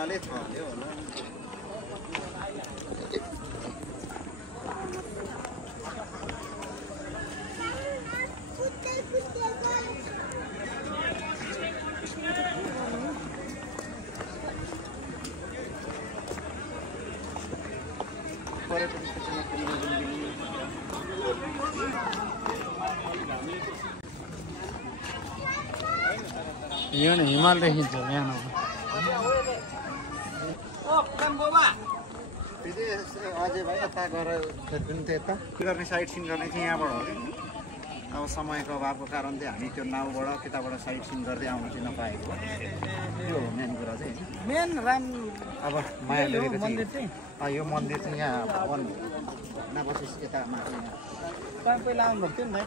हुनाले थल्यो होला यो नि हिमाल देखिन्छ यहाँ अझै भाइ यता गएर फेरि यता गर्ने साइड सिन गर्ने चाहिँ यहाँबाट हो कि अब समयको अभावको कारण चाहिँ हामी त्यो नाउबाट त्यताबाट साइड सिन गर्दै आउनु चाहिँ नपाएको त्यो हो मेन कुरा चाहिँ मेन राम अब माया मन्दिर चाहिँ यो मन्दिर चाहिँ यहाँ भवन नबसेस यता माथि पहिला आउनुभएको थियो नि